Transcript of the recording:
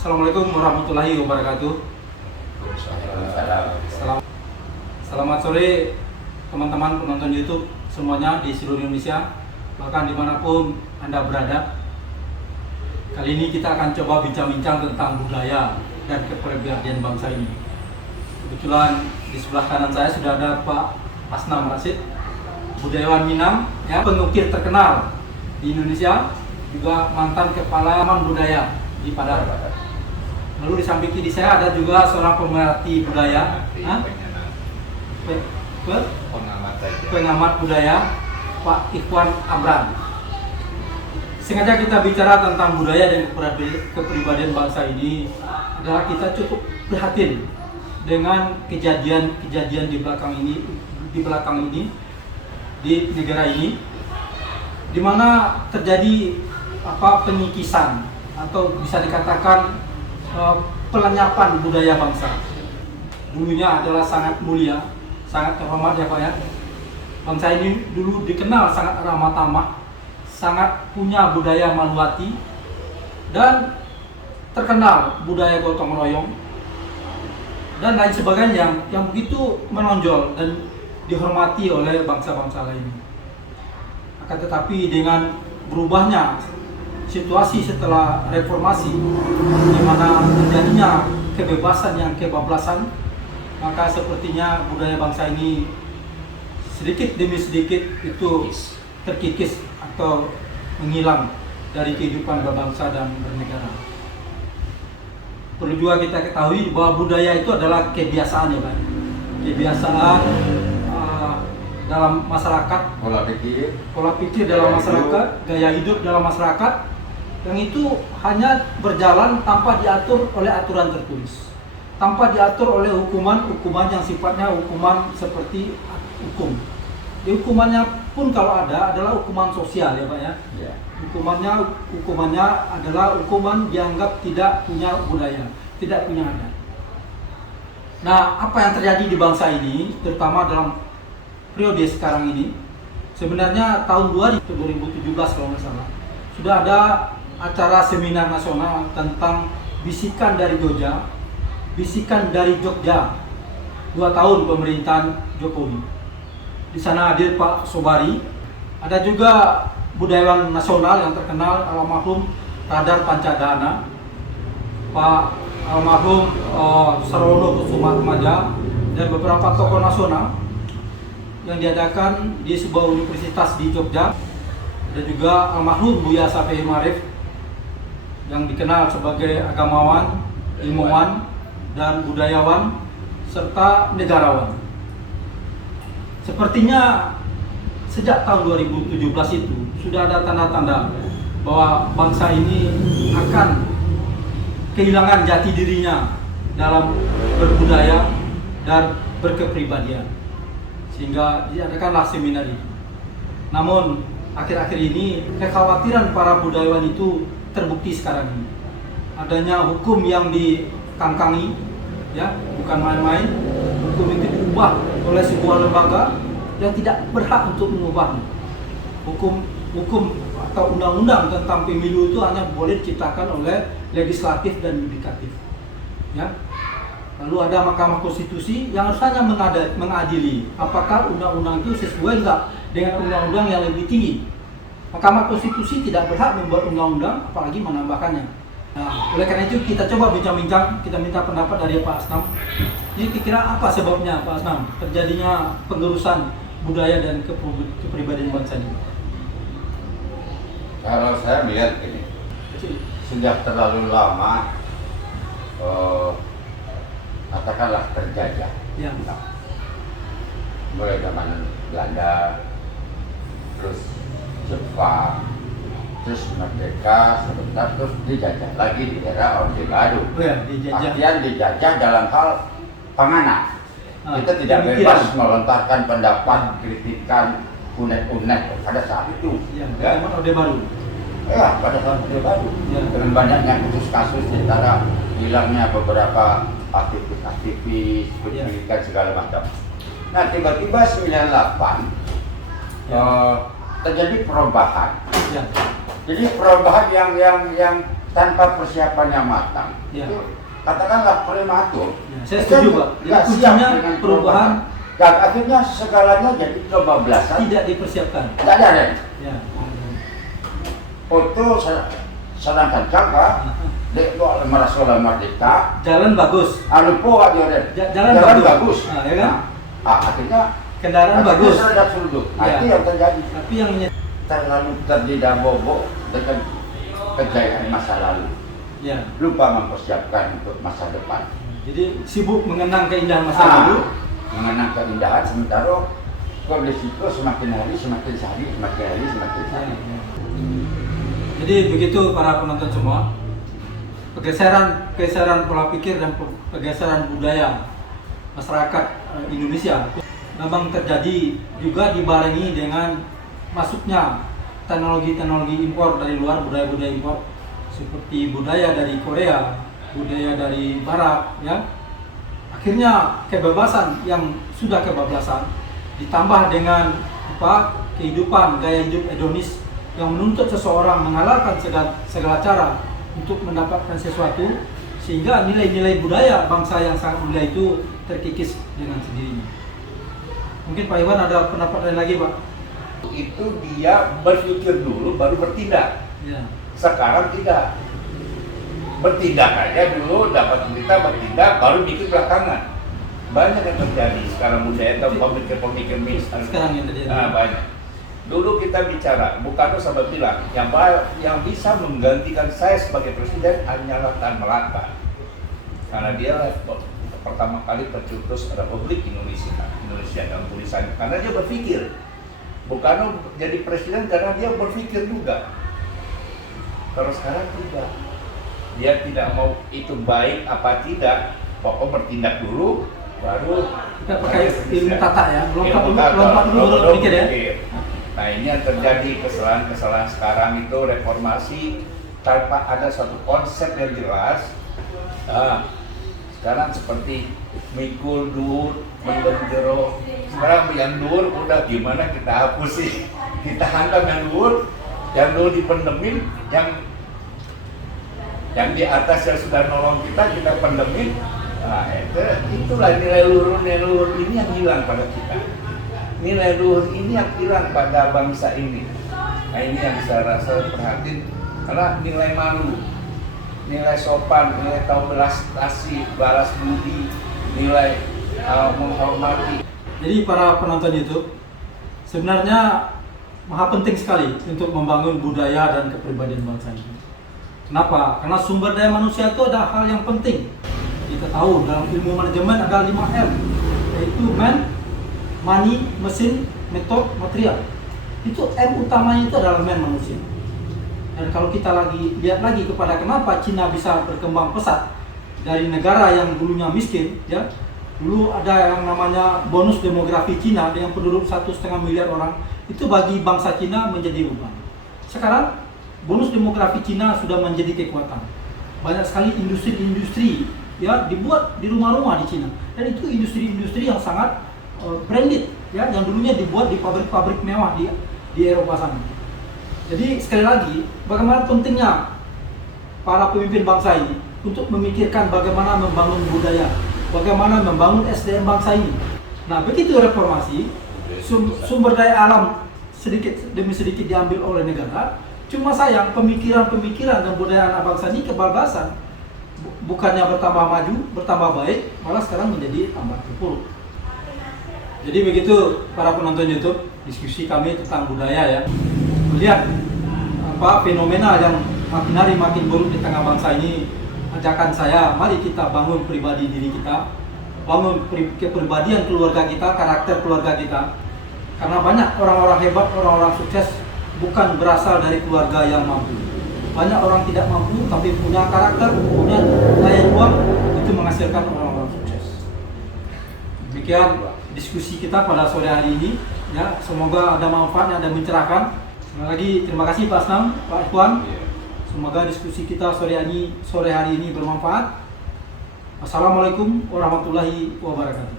Assalamualaikum warahmatullahi wabarakatuh. Selamat sore teman-teman penonton YouTube semuanya di seluruh Indonesia, bahkan dimanapun Anda berada. Kali ini kita akan coba bincang-bincang tentang budaya dan kepribadian bangsa ini. Kebetulan di sebelah kanan saya sudah ada Pak Asnam Rasid, budayawan Minang, ya, pengukir terkenal di Indonesia, juga mantan kepala Taman Budaya di Padang. Lalu di samping kiri saya ada juga seorang pemerhati budaya, pengamat budaya, Pak Ikhwan Amran. Sengaja kita bicara tentang budaya dan kepribadian bangsa ini adalah kita cukup prihatin dengan kejadian-kejadian di belakang ini di negara ini, di mana terjadi penyikisan atau bisa dikatakan pelenyapan budaya bangsa. Dulunya adalah sangat mulia, sangat terhormat ya Pak ya. Bangsa ini dulu dikenal sangat ramah tamah, sangat punya budaya maluati, dan terkenal budaya gotong royong dan lain sebagainya yang begitu menonjol dan dihormati oleh bangsa-bangsa lain. Akan tetapi dengan berubahnya situasi setelah reformasi, di mana terjadinya kebebasan yang kebablasan, maka sepertinya budaya bangsa ini sedikit demi sedikit itu terkikis atau menghilang dari kehidupan berbangsa dan bernegara. Perlu juga kita ketahui bahwa budaya itu adalah kebiasaan ya Pak. Kebiasaan dalam masyarakat, pola pikir dalam masyarakat, gaya hidup dalam masyarakat, yang itu hanya berjalan tanpa diatur oleh aturan tertulis, tanpa diatur oleh hukuman yang sifatnya hukuman seperti hukum. Hukumannya pun kalau ada adalah hukuman sosial ya Pak ya. Hukumannya adalah hukuman dianggap tidak punya budaya, tidak punya adat. Nah, apa yang terjadi di bangsa ini, terutama dalam periode sekarang ini, sebenarnya tahun 2017 kalau nggak salah, sudah ada acara seminar nasional tentang bisikan dari Jogja, bisikan dari Jogja, 2 tahun pemerintahan Jokowi. Di sana hadir Pak Sobari, ada juga budayawan nasional yang terkenal almarhum Radar Pancadana, Pak almarhum Sarono Kusumatmaja, dan beberapa tokoh nasional yang diadakan di sebuah universitas di Jogja. Ada juga almarhum Buya Syafi'i Ma'arif yang dikenal sebagai agamawan, ilmuwan, dan budayawan, serta negarawan. Sepertinya sejak tahun 2017 itu sudah ada tanda-tanda bahwa bangsa ini akan kehilangan jati dirinya dalam berbudaya dan berkepribadian, sehingga diadakanlah seminar itu. Namun akhir-akhir ini kekhawatiran para budayawan itu terbukti sekarang ini. Adanya hukum yang dikangkangi, ya, bukan main-main. Hukum itu diubah oleh sebuah lembaga yang tidak berhak untuk mengubahnya. Hukum atau undang-undang tentang pemilu itu hanya boleh diciptakan oleh legislatif dan yudikatif. Ya. Lalu ada Mahkamah Konstitusi yang harusnya mengadili apakah undang-undang itu sesuai enggak dengan undang-undang yang lebih tinggi. Mahkamah Konstitusi tidak berhak membuat undang-undang, apalagi menambahkannya. Nah, oleh karena itu kita coba bincang-bincang, kita minta pendapat dari Pak Asnam. Jadi kira-kira apa sebabnya Pak Asnam terjadinya pengurusan budaya dan kepribadian bangsa ini? Kalau saya melihat ini, sudah terlalu lama katakanlah terjajah. Ya. Mulai zaman Belanda, terus Jepang, terus merdeka sebentar, terus dijajah lagi di era Orde Baru. Artian dijajah dalam hal panganan. Kita tidak bebas melontarkan pendapat, kritikan, unek-unek pada saat itu. Ya, zaman Orde Baru. Ya, pada saat Orde Baru. Ya. Dengan banyaknya kasus-kasus antara hilangnya beberapa aktivis, pendidikan segala macam. Nah, tiba-tiba 98 terjadi perubahan. Ya. Jadi perubahan yang tanpa persiapan yang matang, Ya. itu katakanlah prematur. Ya, saya setuju Pak. Jadi Nggak siap kuncinya dengan perubahan dan akhirnya segalanya jadi kebablasan. tidak dipersiapkan. Tidak ada. Ya. Foto sedangkan jangka dek doa merasalah merdeka. Jalan bagus, Alupo aja deh. jalan bagus. Nah, ya kan? Akhirnya Kendaraan bagus. Sudah sudut. Ya. Itu yang terjadi. Tapi yang Terlalu terdidak bobok dengan kejayaan masa lalu. ya. Lupa mempersiapkan untuk masa depan. Jadi sibuk mengenang keindahan masa lalu. Mengenang keindahan sementara kondisiku semakin hari semakin hari. Jadi begitu para penonton semua, pergeseran pola pikir dan pergeseran budaya masyarakat Indonesia memang terjadi juga dibarengi dengan masuknya teknologi-teknologi impor dari luar, budaya-budaya impor seperti budaya dari Korea, budaya dari Barat, ya. Akhirnya kebebasan yang sudah kebablasan ditambah dengan kehidupan gaya hidup hedonis yang menuntut seseorang menghalalkan segala cara untuk mendapatkan sesuatu, sehingga nilai-nilai budaya bangsa yang sangat mulia itu terkikis dengan sendirinya. Mungkin Pak Iwan ada pendapat lain lagi, Pak? Itu dia berpikir dulu baru bertindak. Ya. Sekarang tidak. Bertindak aja dulu, dapat berita bertindak baru bikin belakangan. Banyak yang terjadi sekarang budaya atau pemikir-pemikir misal. Sekarang yang terjadi. Nah, banyak. Dulu kita bicara, Bung Karno sampai bilang yang bisa menggantikan saya sebagai presiden hanyalah Tan Malaka. Karena dia pertama kali tercetus Republik Indonesia dalam tulisannya. Karena dia berpikir. Bung Karno jadi presiden karena dia berpikir juga. Kalau sekarang tidak. Dia tidak mau itu baik apa tidak, pokok bertindak dulu, baru Kita pakai ilmu tata ya, lompat dulu baru pikir ya. Nah, ini yang terjadi kesalahan sekarang itu reformasi tanpa ada satu konsep yang jelas. Nah, sekarang seperti mikul dur, mendem jero. Sekarang yang dur udah gimana kita hapus sih? Kita hantam yang dur dipendemin, yang di atas yang sudah nolong kita pendemin. Nah, itulah nilai luhur ini yang hilang pada kita. Nilai luhur ini yang hilang pada bangsa ini. Nah, ini yang saya rasa perhatiin, karena nilai malu, nilai sopan, nilai tahu belas kasih, balas budi, nilai menghormati. Jadi para penonton YouTube, sebenarnya maha penting sekali untuk membangun budaya dan kepribadian bangsa ini. Kenapa? Karena sumber daya manusia itu ada hal yang penting. Kita tahu dalam ilmu manajemen ada 5M, yaitu man, money, mesin, method, material. Itu M utamanya itu adalah man, manusia. Dan kalau kita lihat lagi kepada kenapa Cina bisa berkembang pesat dari negara yang dulunya miskin, ya. Dulu ada yang namanya bonus demografi Cina dengan penduduk 1,5 miliar orang, itu bagi bangsa Cina menjadi beban. Sekarang bonus demografi Cina sudah menjadi kekuatan. Banyak sekali industri-industri ya dibuat di rumah-rumah di Cina, dan itu industri-industri yang sangat branded ya, yang dulunya dibuat di pabrik-pabrik mewah di Eropa sana. Jadi sekali lagi, bagaimana pentingnya para pemimpin bangsa ini untuk memikirkan bagaimana membangun budaya, bagaimana membangun SDM bangsa ini. Nah, begitu reformasi, sumber daya alam sedikit demi sedikit diambil oleh negara. Cuma sayang, pemikiran dan budaya anak bangsa ini kebablasan. Bukannya bertambah maju, bertambah baik, malah sekarang menjadi tambah terpuruk. Jadi begitu para penonton YouTube, diskusi kami tentang budaya ya. Melihat fenomena yang makin hari makin buruk di tengah bangsa ini, ajakan saya, mari kita bangun pribadi diri kita, bangun kepribadian keluarga kita, karakter keluarga kita. Karena banyak orang-orang hebat, orang-orang sukses bukan berasal dari keluarga yang mampu. Banyak orang tidak mampu tapi punya karakter, punya daya juang, itu menghasilkan orang-orang sukses. Demikian diskusi kita pada sore hari ini ya, semoga ada manfaatnya dan mencerahkan. Sekali lagi terima kasih Pak Asnam, Pak Ikhwan. Semoga diskusi kita sore hari ini bermanfaat. Assalamualaikum warahmatullahi wabarakatuh.